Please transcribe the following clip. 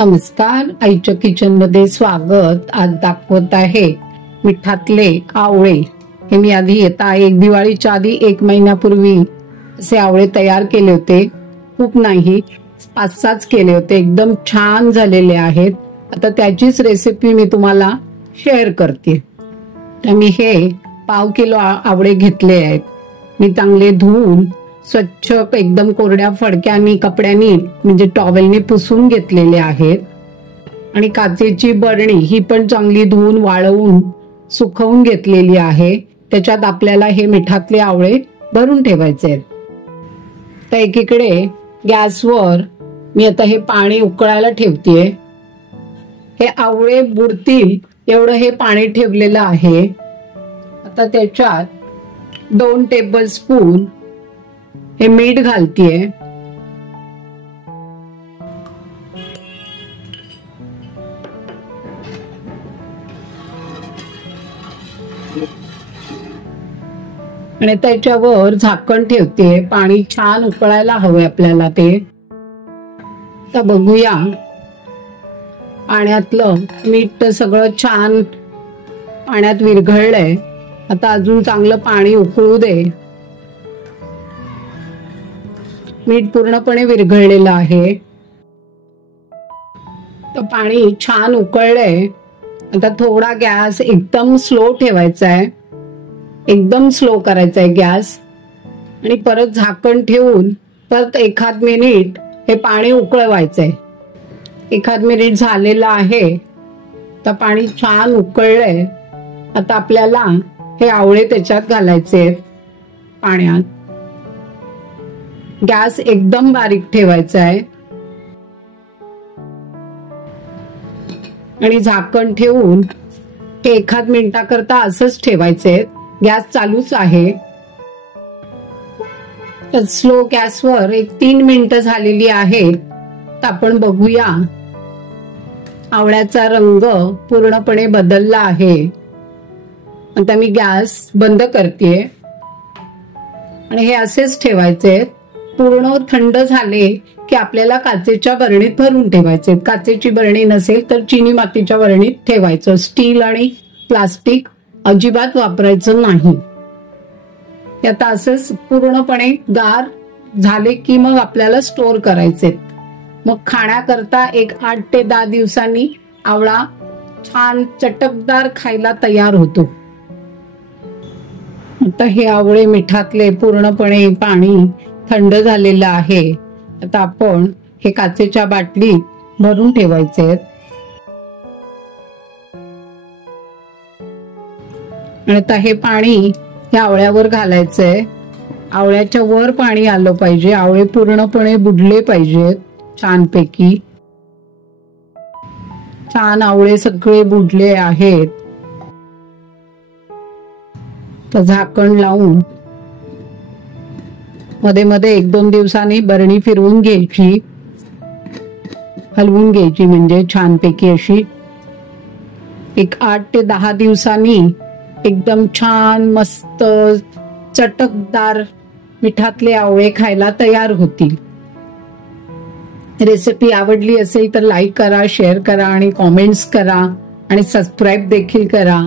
नमस्कार, आईच्या किचन मध्ये स्वागत। आज दाखवत आहे मिठातले आवळे। हे मी आधी येता दिवाळीच्या आधी 1 महिन्यापूर्वी असे आवळे तयार केले होते। खूप नाही, 5-6 केले होते, एकदम छान झालेले आहेत। आता त्याचीच रेसिपी मी तुम्हाला शेअर करते। तर मी हे 1/2 किलो आवळे घेतले आहेत। मी चांगले धुवून स्वच्छ एकदम कोरड्या फडक्यानी कपड्यानी म्हणजे टॉवेलने पुसून घेतलेले आहेत। आणि काचेची बरणी ही पण चांगली धुवून वाळवून सुकवून घेतलेली आहे। त्याच्यात आपल्याला हे मिठातले आवळे भरून ठेवायचे आहेत। तर एकीकडे गॅसवर मी आता हे पाणी उकळायला ठेवतेय। हे आवळे बुडतील एवढं हे पाणी ठेवलेलं आहे। आता त्याच्यात 2 टेबलस्पून हे मीठ घालतीये। आणि त्याच्यावर झाकण ठेवते। पाणी छान उकळायला हवे आपल्याला ते। तर बघूया, पाण्यातलं मीठ सगळं छान पाण्यात विरघळलंय। आता अजून चांगलं पाणी उकळू दे। मीठ पूर्णपणे विरघळलेलं आहे। तर पाणी छान उकळलंय। आता थोडा गॅस एकदम स्लो ठेवायचा आहे, एकदम स्लो करायचा आहे गॅस। आणि परत झाकण ठेवून परत 1 मिनिट हे पाणी उकळवायचंय। 1 मिनिट झालेलं आहे। तर पाणी छान उकळलंय। आता आपल्याला हे आवळे त्याच्यात घालायचे आहेत पाण्यात। गॅस एकदम बारीक ठेवायचा आहे आणि झाकण ठेवून हे 1 मिनिटाकरता असंच ठेवायचे। गॅस चालूच आहे। तर स्लो गॅसवर 3 मिनिटं झालेली आहेत। तर आपण बघूया, आवळ्याचा रंग पूर्णपणे बदलला आहे। आता मी गॅस बंद करतेय आणि हे असेच ठेवायचे। पूर्ण थंड झाले की आपल्याला काचेच्या बरणीत भरून ठेवायचे। काचेची बरणी नसेल तर चिनी मातीच्या बरणीत ठेवायचं। स्टील आणि प्लास्टिक अजिबात वापरायचं नाही। आता असेच पूर्णपणे गार झाले की मग आपल्याला स्टोर करायचे। मग खाण्याकरता 8 ते 10 दिवसांनी आवळा छान चटकदार खायला तयार होतो। आता हे आवळे मिठातले पूर्णपणे पाणी थंड झालेलं आहे। आता आपण हे काचेच्या बाटलीत भरून ठेवायचे। आणि आता हे पाणी या आवळ्यावर घालायचंय। आवळ्याच्या वर पाणी आलं पाहिजे। आवळे पूर्णपणे बुडले पाहिजेत छानपैकी। छान आवळे सगळे बुडले आहेत। तर झाकण लावून मध्ये मध्ये 1-2 दिवसांनी बरणी फिरवून घ्यायची, हलवून घ्यायची, म्हणजे छानपैकी अशी। 8 ते 10 दिवसांनी एकदम छान मस्त चटकदार मिठातले आवळे खायला तयार होतील। रेसिपी आवडली असेल तर लाईक करा, शेअर करा आणि कॉमेंट्स करा आणि सबस्क्राईब देखील करा।